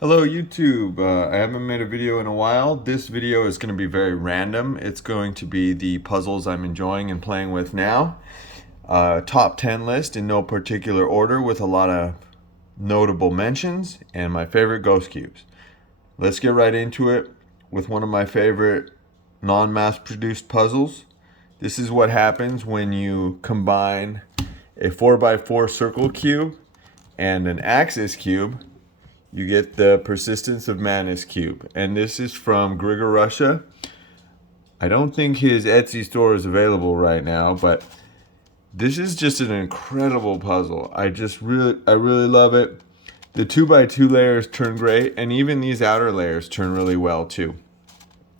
Hello YouTube, I haven't made a video in a while. This video is going to be very random. It's going to be the puzzles I'm enjoying and playing with now. Top 10 list in no particular order with a lot of notable mentions and my favorite ghost cubes. Let's get right into it with one of my favorite non-mass produced puzzles. This is what happens when you combine a 4x4 circle cube and an axis cube. You get the Persistence of Madness cube, and this is from Grigor, Russia. I don't think his Etsy store is available right now, but this is just an incredible puzzle. I really love it. The 2x2 layers turn great, and even these outer layers turn really well too.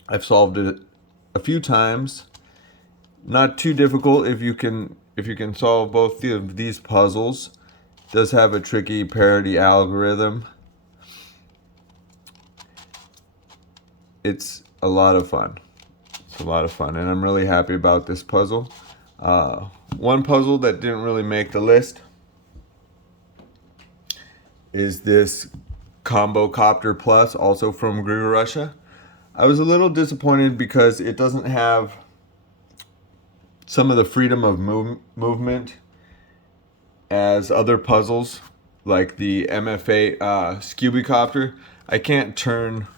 I've solved it a few times. Not too difficult if you can solve both of these puzzles. It does have a tricky parity algorithm. It's a lot of fun. It's a lot of fun, and I'm really happy about this puzzle. One puzzle that didn't really make the list is this Combo Copter Plus, also from Grigor, Russia. I was a little disappointed because it doesn't have some of the freedom of movement as other puzzles, like the MF8 Scubicopter. I can't turn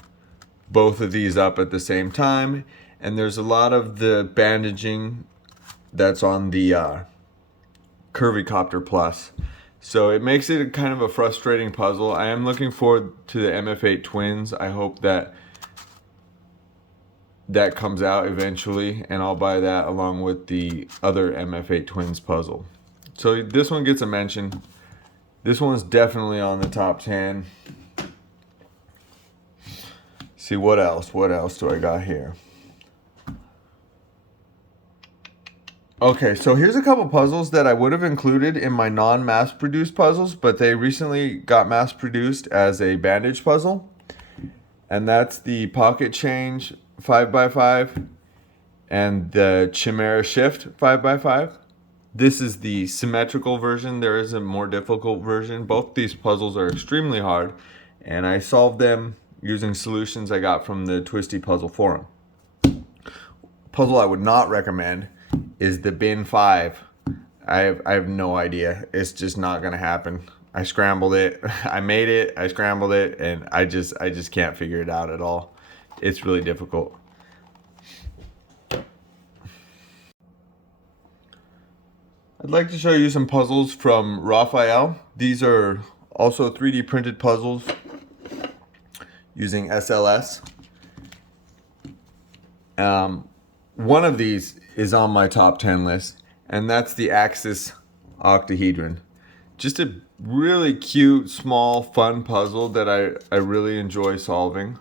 both of these up at the same time, and there's a lot of the bandaging that's on the Curvicopter Plus, so it makes it kind of a frustrating puzzle. I am looking forward to the MF8 Twins. I hope that comes out eventually, and I'll buy that along with the other MF8 Twins puzzle. So this one gets a mention. This one's definitely on the top 10. See what else do I got here? Okay, so here's a couple puzzles that I would have included in my non-mass produced puzzles, but they recently got mass produced as a bandage puzzle. And that's the Pocket Change 5x5 and the Chimera Shift 5x5. This is the symmetrical version. There is a more difficult version. Both these puzzles are extremely hard, and I solved them using solutions I got from the Twisty Puzzle forum. Puzzle I would not recommend is the Bin 5. I have no idea. It's just not gonna happen. I scrambled it. I made it. I scrambled it, and I just can't figure it out at all. It's really difficult. I'd like to show you some puzzles from Raphael. These are also 3D printed puzzles using SLS. One of these is on my top 10 list, and that's the Axis Octahedron. Just a really cute, small, fun puzzle that I really enjoy solving.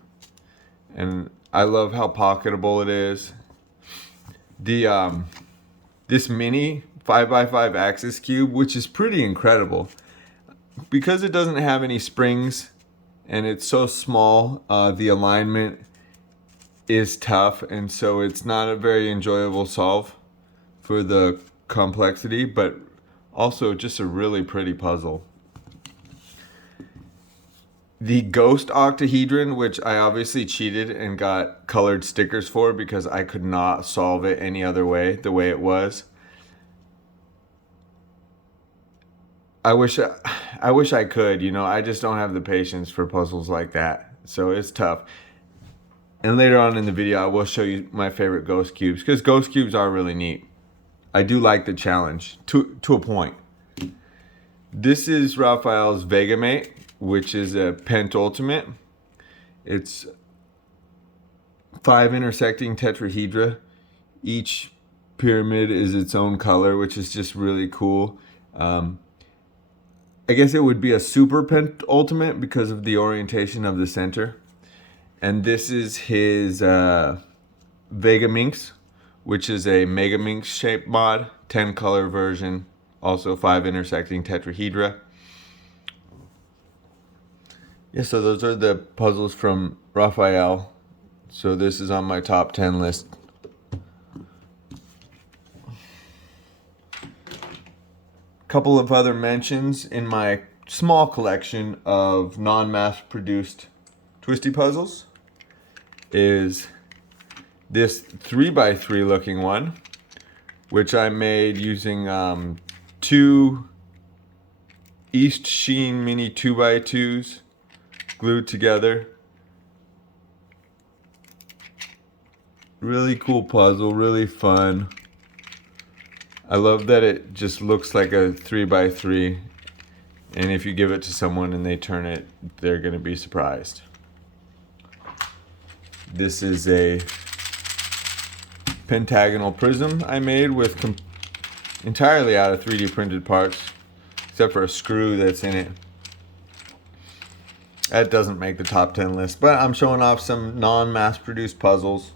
And I love how pocketable it is. This mini 5x5 axis cube, which is pretty incredible, because it doesn't have any springs and it's so small, the alignment is tough, and so it's not a very enjoyable solve for the complexity, but also just a really pretty puzzle. The Ghost Octahedron, which I obviously cheated and got colored stickers for because I could not solve it any other way, the way it was. I wish I could, I just don't have the patience for puzzles like that. So it's tough. And later on in the video, I will show you my favorite ghost cubes, because ghost cubes are really neat. I do like the challenge to a point. This is Raphael's Vegamate, which is a pentultimate. It's 5 intersecting tetrahedra. Each pyramid is its own color, which is just really cool. I guess it would be a super pentultimate because of the orientation of the center. And this is his Vegaminx, which is a Megaminx shape mod, 10 color version, also 5 intersecting tetrahedra. Yeah, so those are the puzzles from Raphael. So this is on my top 10 list. Couple of other mentions in my small collection of non-mass produced twisty puzzles is this 3x3 looking one, which I made using two East Sheen mini 2x2s glued together. Really cool puzzle, really fun. I love that it just looks like a 3x3, and if you give it to someone and they turn it, they're going to be surprised. This is a pentagonal prism I made with entirely out of 3D printed parts, except for a screw that's in it. That doesn't make the top 10 list, but I'm showing off some non-mass produced puzzles.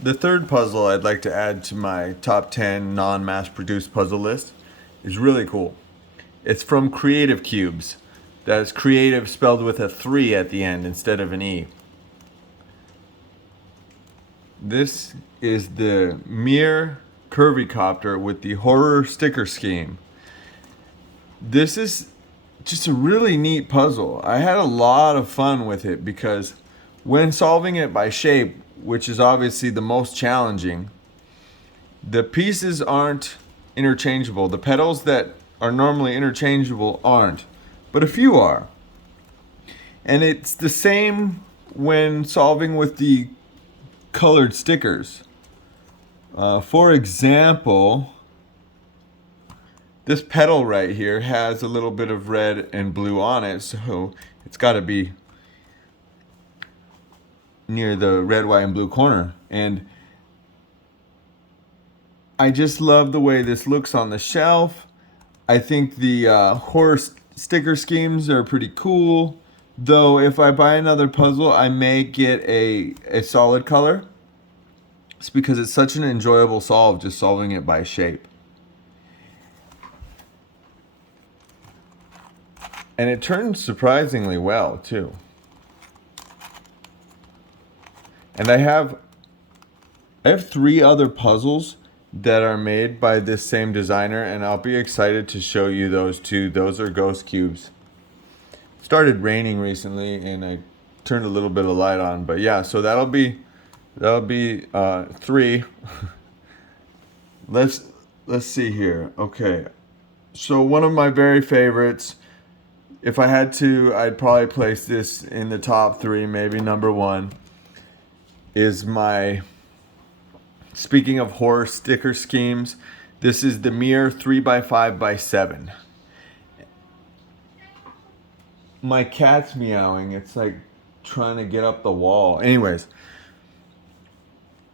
The third puzzle I'd like to add to my top 10 non-mass produced puzzle list is really cool. It's from Creative Cubes. That is creative spelled with a 3 at the end instead of an E. This is the Mir Curvy Copter with the horror sticker scheme. This is just a really neat puzzle. I had a lot of fun with it because when solving it by shape, which is obviously the most challenging, the pieces aren't interchangeable. The petals that are normally interchangeable aren't, but a few are. And it's the same when solving with the colored stickers. For example, this petal right here has a little bit of red and blue on it, so it's got to be near the red, white, and blue corner. And I just love the way this looks on the shelf. I think the horror sticker schemes are pretty cool, though if I buy another puzzle I may get a solid color. It's because it's such an enjoyable solve, just solving it by shape. And it turns surprisingly well too. And I have 3 other puzzles that are made by this same designer, and I'll be excited to show you those too. Those are ghost cubes. It started raining recently and I turned a little bit of light on, but yeah, so that'll be 3. Let's see here. Okay. So one of my very favorites, if I had to, I'd probably place this in the top 3, maybe number 1. Is my, speaking of horror sticker schemes, this is the Mir 3x5x7. My cat's meowing. It's like trying to get up the wall. Anyways,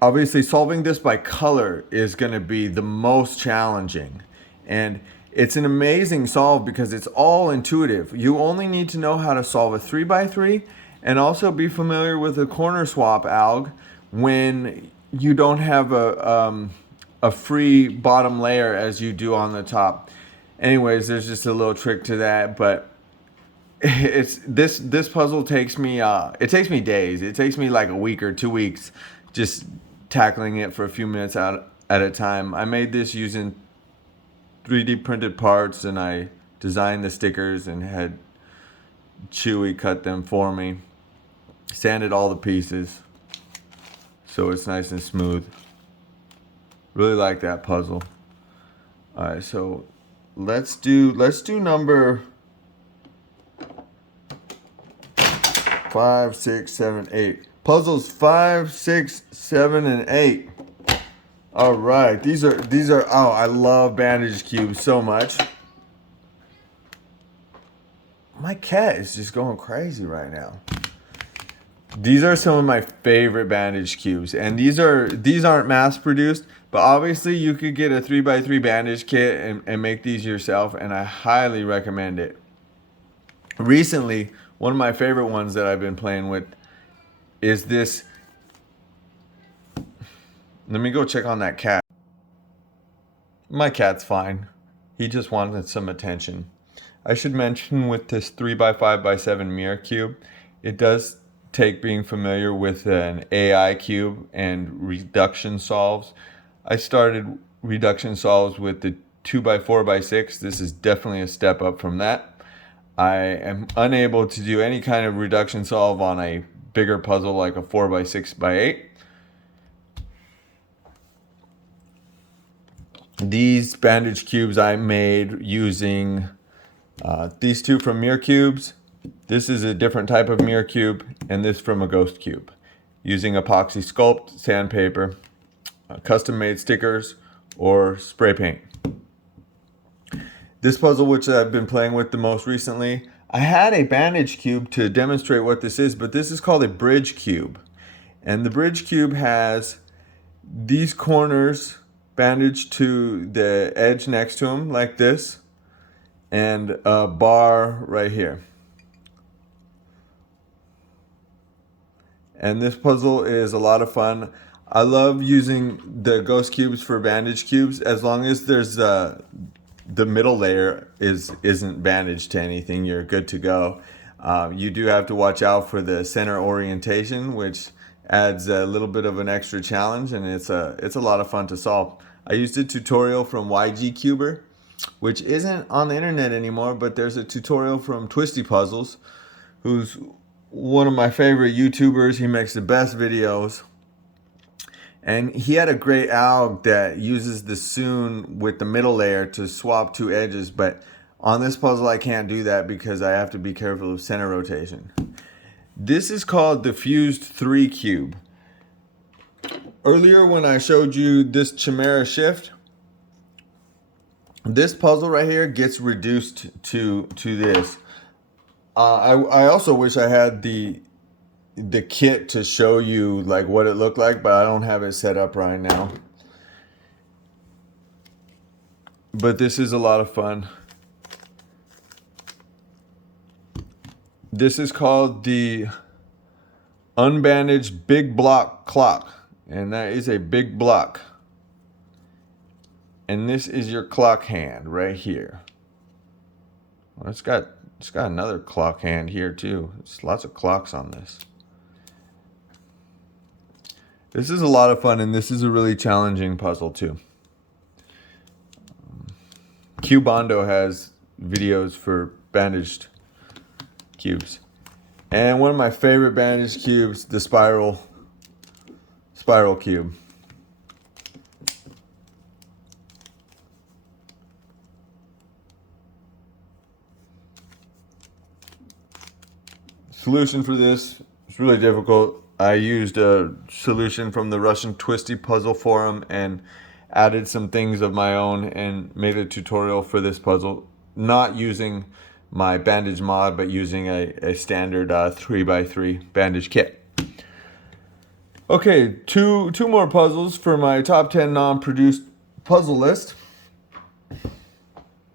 obviously solving this by color is going to be the most challenging. And it's an amazing solve because it's all intuitive. You only need to know how to solve a 3x3 and also be familiar with a corner swap alg when you don't have a free bottom layer as you do on the top. Anyways, there's just a little trick to that, but it's this puzzle takes me days. It takes me like a week or 2 weeks just tackling it for a few minutes at a time. I made this using 3D printed parts, and I designed the stickers and had Chewy cut them for me. Sanded all the pieces so it's nice and smooth. Really like that puzzle. Alright, so let's do number 5, 6, 7, 8. Puzzles 5, 6, 7, and 8. Alright, these are oh, I love bandage cubes so much. My cat is just going crazy right now. These are some of my favorite bandage cubes, and these aren't mass produced, but obviously you could get a 3x3 bandage kit and make these yourself, and I highly recommend it. Recently, one of my favorite ones that I've been playing with is this. Let me go check on that cat. My cat's fine. He just wanted some attention. I should mention with this 3x5x7 mirror cube, it does take being familiar with an AI cube and reduction solves. I started reduction solves with the 2x4x6. This is definitely a step up from that. I am unable to do any kind of reduction solve on a bigger puzzle like a 4x6x8. These bandage cubes I made using these two from Mirror Cubes. This is a different type of mirror cube, and this from a ghost cube. Using epoxy sculpt, sandpaper, custom-made stickers, or spray paint. This puzzle, which I've been playing with the most recently, I had a bandage cube to demonstrate what this is, but this is called a bridge cube. And the bridge cube has these corners bandaged to the edge next to them, like this, and a bar right here. And this puzzle is a lot of fun. I love using the ghost cubes for bandage cubes, as long as there's the middle layer isn't bandaged to anything, you're good to go. You do have to watch out for the center orientation, which adds a little bit of an extra challenge, and it's a lot of fun to solve. I used a tutorial from YG Cuber, which isn't on the internet anymore, but there's a tutorial from Twisty Puzzles, who's one of my favorite YouTubers. He makes the best videos. And he had a great alg that uses the soon with the middle layer to swap two edges, but on this puzzle I can't do that because I have to be careful of center rotation. This is called the Fused 3 Cube. Earlier when I showed you this Chimera shift, this puzzle right here gets reduced to this. I also wish I had the kit to show you like what it looked like, but I don't have it set up right now. But this is a lot of fun. This is called the Unbandaged Big Block Clock, and that is a big block. And this is your clock hand right here. Well, it's got another clock hand here too. There's lots of clocks on this. This is a lot of fun, and this is a really challenging puzzle too. Cubondo has videos for bandaged cubes. And one of my favorite bandaged cubes, the spiral cube. Solution for this is really difficult. I used a solution from the Russian Twisty Puzzle forum and added some things of my own and made a tutorial for this puzzle, not using my bandage mod, but using a standard 3x3 bandage kit. Okay, two more puzzles for my top 10 non-produced puzzle list.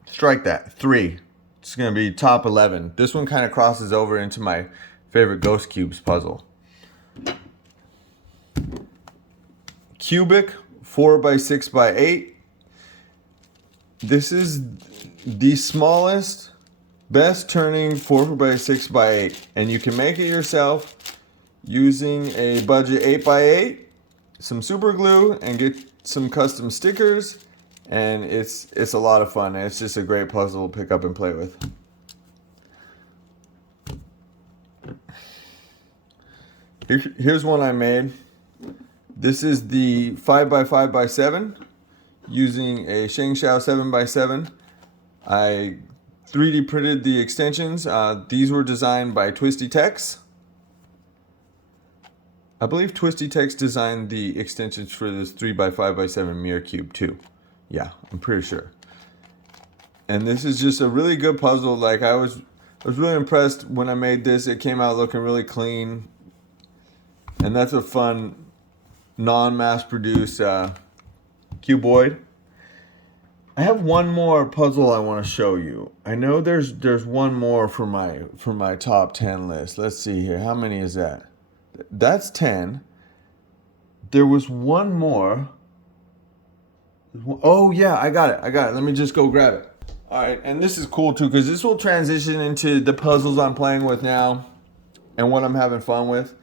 Strike that, 3. It's going to be top 11. This one kind of crosses over into my favorite Ghost Cubes puzzle. Cubic 4x6x8. This is the smallest, best turning 4x6x8, and you can make it yourself using a budget 8x8, some super glue, and get some custom stickers. And it's a lot of fun. It's just a great puzzle to pick up and play with. Here's one I made. This is the 5x5x7 using a Shengshao 7x7. I 3D printed the extensions. These were designed by Twisty Tex. I believe Twisty Tex designed the extensions for this 3x5x7 mirror cube too. Yeah, I'm pretty sure. And this is just a really good puzzle. Like I was really impressed when I made this. It came out looking really clean. And that's a fun non-mass-produced cuboid. I have one more puzzle I want to show you. I know there's one more for my top 10 list. Let's see here. How many is that? That's 10. There was one more. Oh yeah, I got it. Let me just go grab it. All right, and this is cool too because this will transition into the puzzles I'm playing with now and what I'm having fun with.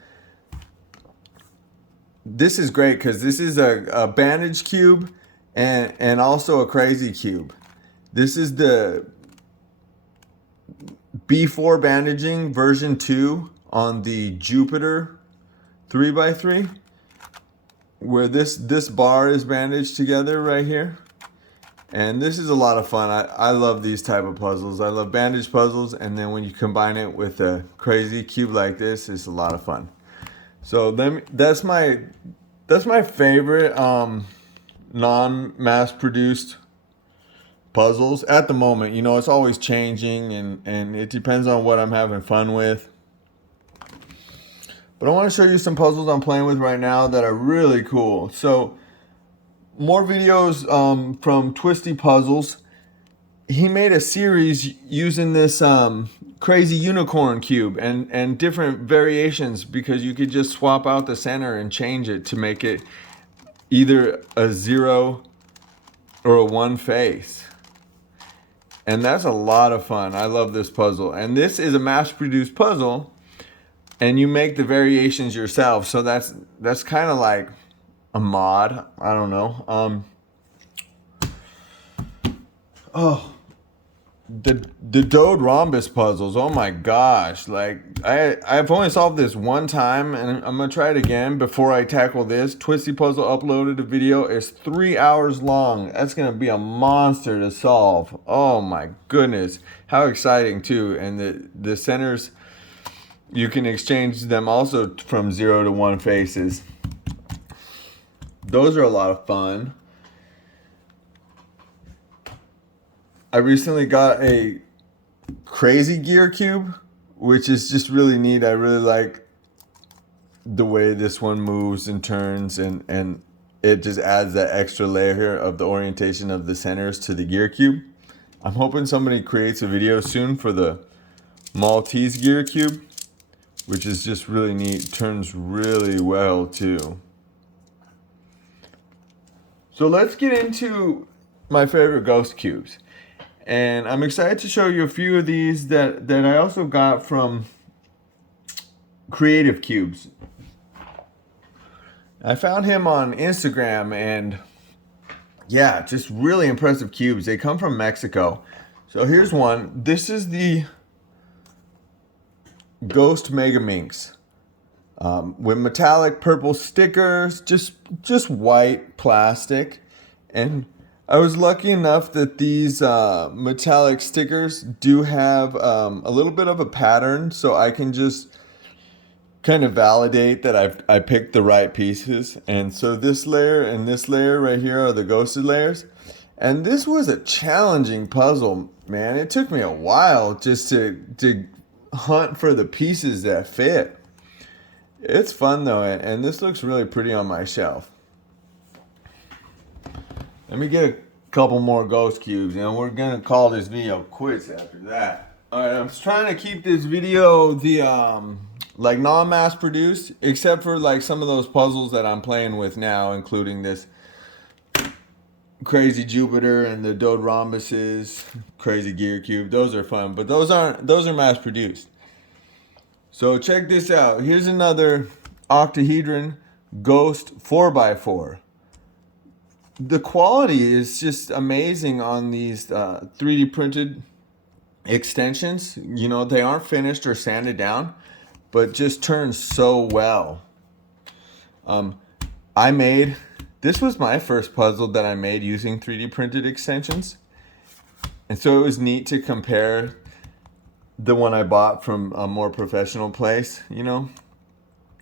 This is great because this is a bandage cube and also a crazy cube. This is the B4 bandaging version 2 on the Jupiter 3x3, where this bar is bandaged together right here. And this is a lot of fun. I love these type of puzzles. I love bandage puzzles, and then when you combine it with a crazy cube like this, it's a lot of fun. So that's my favorite non-mass produced puzzles at the moment. You know, it's always changing, and it depends on what I'm having fun with. But I want to show you some puzzles I'm playing with right now that are really cool. So more videos from Twisty Puzzles. He made a series using this crazy unicorn cube and different variations, because you could just swap out the center and change it to make it either a 0 or a 1 face. And that's a lot of fun. I love this puzzle. And this is a mass-produced puzzle, and you make the variations yourself. So that's kind of like a mod. I don't know. The Dode rhombus puzzles. Oh my gosh! Like I've only solved this one time, and I'm gonna try it again before I tackle this. Twisty Puzzle uploaded a video. It's 3 hours long. That's gonna be a monster to solve. Oh my goodness! How exciting too! And the centers, you can exchange them also from 0 to 1 faces. Those are a lot of fun. I recently got a crazy gear cube, which is just really neat. I really like the way this one moves and turns, and it just adds that extra layer here of the orientation of the centers to the gear cube. I'm hoping somebody creates a video soon for the Maltese gear cube, which is just really neat. Turns really well too. So let's get into my favorite ghost cubes. And I'm excited to show you a few of these that I also got from Creative Cubes. I found him on Instagram, and yeah, just really impressive cubes. They come from Mexico. So here's one. This is the Ghost Mega Minx. With metallic purple stickers, just white plastic. And I was lucky enough that these metallic stickers do have a little bit of a pattern, so I can just kind of validate that I picked the right pieces. And so this layer and this layer right here are the ghosted layers. And this was a challenging puzzle, man. It took me a while just to hunt for the pieces that fit. It's fun though, and this looks really pretty on my shelf. Let me get a couple more ghost cubes, and we're gonna call this video quits after that. Alright, I'm trying to keep this video like non-mass produced, except for like some of those puzzles that I'm playing with now, including this crazy Jupiter and the Dode rhombuses, crazy gear cube. Those are fun, but those are mass produced. So check this out. Here's another octahedron ghost 4x4. The quality is just amazing on these 3D printed extensions. You know, they aren't finished or sanded down, but just turn so well. This was my first puzzle that I made using 3D printed extensions. And so it was neat to compare the one I bought from a more professional place, you know,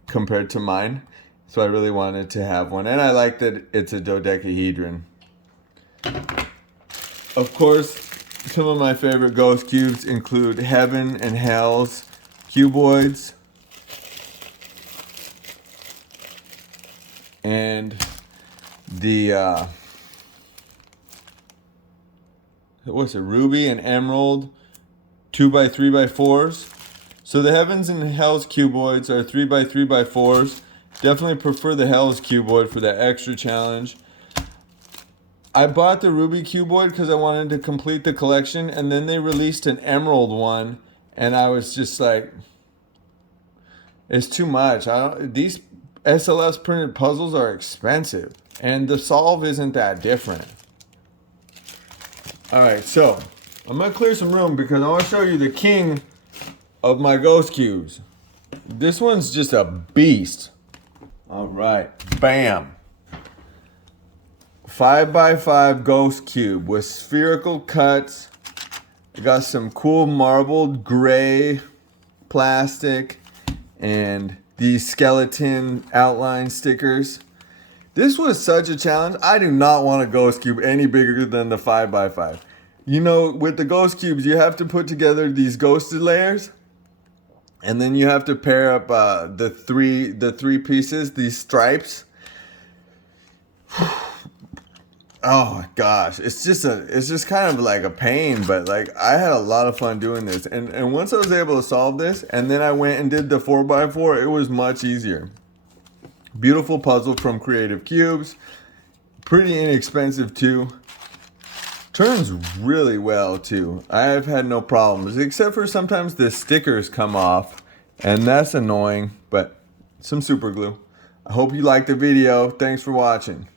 compared to mine. So I really wanted to have one. And I like that it's a dodecahedron. Of course, some of my favorite ghost cubes include Heaven and Hell's cuboids. And the, what's it, Ruby and Emerald 2x3x4s. So the Heavens and Hell's cuboids are 3x3x4s. Definitely prefer the Hell's cuboid for that extra challenge. I bought the Ruby cuboid because I wanted to complete the collection, and then they released an Emerald one, and I was just like, it's too much. These SLS printed puzzles are expensive, and the solve isn't that different. All right, so I'm gonna clear some room because I want to show you the king of my ghost cubes. This one's just a beast. All right, bam. 5x5 ghost cube with spherical cuts. I got some cool marbled gray plastic and these skeleton outline stickers. This was such a challenge. I do not want a ghost cube any bigger than the 5x5. You know, with the ghost cubes, you have to put together these ghosted layers, and then you have to pair up the three pieces, these stripes. Oh my gosh, it's just kind of like a pain, but like I had a lot of fun doing this. And once I was able to solve this, and then I went and did the 4x4, it was much easier. Beautiful puzzle from Creative Cubes. Pretty inexpensive too. Turns really well too. I have had no problems, except for sometimes the stickers come off, and that's annoying, but some super glue. I hope you liked the video. Thanks for watching.